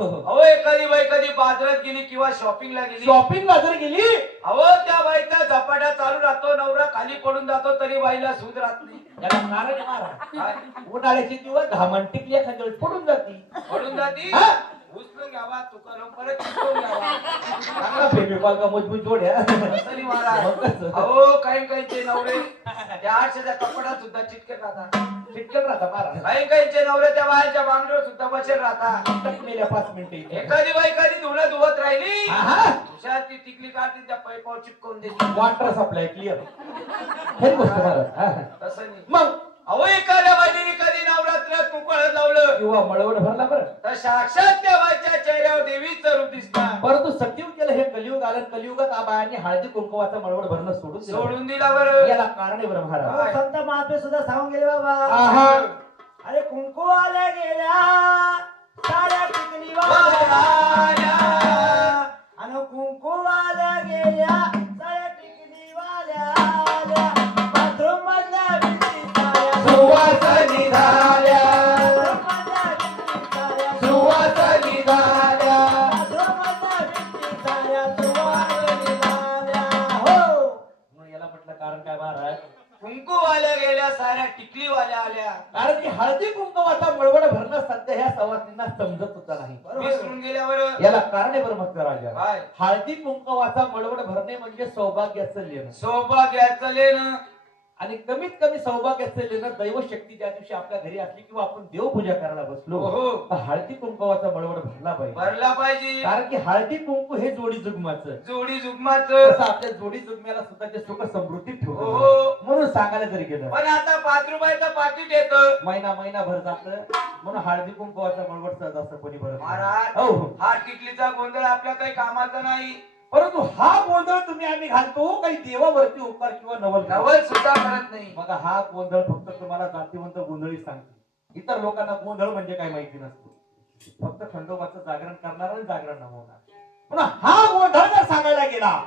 अहो एखादी बाई कधी बाजारात गेली किंवा शॉपिंगला गेली? शॉपिंगला जर गेली? अहो त्या बाईचा झपाटा चालू राहतो नवरा खाली पडून जातो तरी बाईला सूद राहत नाही. त्याला मारा? उन्हाळ्याचे दिवस घामण टिकली एखाद्या वेळेस पडून जाती. पडून जाती? हा? उचलून घ्यावा तुकाराम परत चिपकून घ्यावा. चांगला फेविकॉल का मजबूत जोड आहे. तरी महाराज मग कसं? अहो काही काहींचे नवरे त्या आरशाच्या कपड्यात सुद्धा चिटके राहतात. चिटकत राहता मारा काही काहींचे नवरे त्या बाहेरच्या बांगडीवर सुद्धा बसेल राहतात टकलेल्या पाच मिनिटे एखादी बाई कधी धुणं धुवत राहिली? आहा. तुषार ती टिकली काढते त्या पैपावर चिपकवून देते वॉटर सप्लाय क्लिअर हे गोष्ट हा. तसं नाही. मग? अहो एखाद्या बाईने कधी नवरात्र कुंकळ लावलं? किंवा मळवड भरला बरं. तर साक्षात त्या बाईच्या चेहऱ्यावर देवीचं रूप दिसतं. परंतु सत्ययुग केलं कलियुग आलं कलियुगात आबायांनी हळदी कुंकवाचा मळवड भरणं सोडून दिलं. सोडून दिला बरं याला कारण आहे बरं महाराज? संत महात्मे सुद्धा सांगून गेले बाबा आहा. अरे कुंकू आल्या गेल्या टिकली वाल्या कारण काय महाराज? कुंकू वाल्या गेल्या साऱ्या टिकली वाल्या आल्या. कारण की हळदी कुंकवाचा मळवड भरणं सध्या ह्या सवासींना समजत होता नाही. विसरून गेल्यावर याला कारण आहे बरं मग राजा काय? हळदी कुंकवाचा मळवड भरणे म्हणजे सौभाग्याचं लेणं. सौभाग्याचं लेणं. आणि कमीत कमी सौभाग्याचं लेणं दैवशक्ती ज्या दिवशी आपल्या घरी असली किंवा आपण देवपूजा करायला बसलो तर हळदी कुंकवाचा मळवड भरला पाहिजे. भरला पाहिजे. कारण की हळदी कुंकू हे जोडी जुगमाचं. जोडी जुगमाच. तसं आपल्या जोडी जुगम्याला सुद्धा ते सुख समृद्धीत ठेवतो. म्हणून सांगायला जरी गेलं पण आता पाच रुपयाचं पाकिट येत. महिना महिनाभर जात. म्हणून हळदी कुंकवाचा मळवट सहज असं कोणी भरत. महाराज हो हो. हा टिकलीचा गोंधळ आपल्या काही कामाचा नाही. परंतु हा गोंधळ तुम्ही आम्ही घालतो काही देवावरती उपकार किंवा नवल नवल सुद्धा करत नाही. मग हा गोंधळ फक्त तुम्हाला जातीवंत गोंधळी सांगते. इतर लोकांना गोंधळ म्हणजे काय माहिती नसतो. फक्त खंडोबाचं जागरण करणार आणि जागरण नमवणार. पण हा गोंधळ जर सांगायला गेला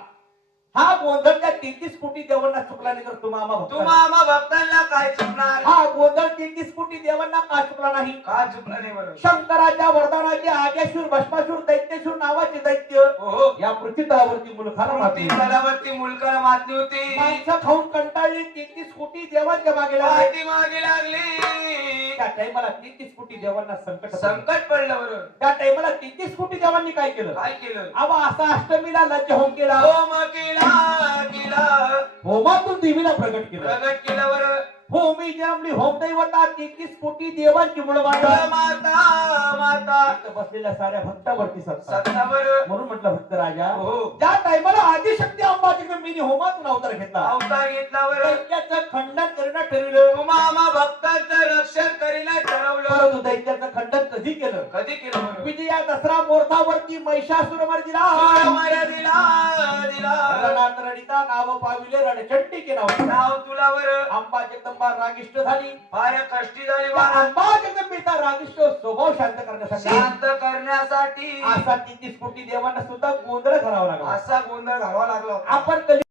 हा गोंधळ त्या तेहतीस कोटी देवांना चुकला नाही तर तुम्हा आम्हा तुम्हा भक्तांना- आम्हा भक्तांना काय चुकणार? हा गोंधळ तेहतीस कोटी देवांना का चुकला नाही? का चुकला नाही बरं शंकराच्या वरदानाचे आग्याशूर भस्माशूर दैत्यशूर नावाचे दैत्य हो या पृथ्वीतळावरती मुलखाला ती मारली. तलावरती मुलकर मातली होती. माणसं खाऊन कंटाळली तेहतीस कोटी देवांच्या मागे लागले. मागे लागली. त्या टाइमाला तेहतीस कोटी देवांना संकट. संकट पडलं बरं त्या टाइमाला तेहतीस कोटी देवांनी काय केलं? काय केलं? आबा असा अष्टमीला लज्ज होम केला होम केला. केला होमातून देवीला प्रगट केलं. प्रगट केलं बरं होमी जमली होम दैवता तेहतीस कोटी देवांची मुळ माता माता. माता बसलेल्या साऱ्या भक्तावरती सत्ता. सत्ता बरं म्हणून म्हटलं भक्त राजा हो. त्या टाइमाला आदिशक्ती अंबाची मिनी होमातून अवतार घेतला अवतार घेतला बरं दैत्याचं खंडन करणं ठरविलं. आम्हा भक्तांचं कधी केलं केलं विजया दसरा मोर्चावरती महिषासुर मर्दिला. मारा दिला दिला. रणात रडिता नाव पाविले रणचंडी के नाव. नाव तुला बरं अंबा जगदंबा रागिष्ट झाली. फार कष्टी झाली अंबा जगदंबेचा रागिष्ट स्वभाव शांत करण्यासाठी. शांत करण्यासाठी. असा तेहतीस कोटी देवांना सुद्धा गोंधळ करावा लागला. असा गोंधळ घालावा लागला. आपण कधी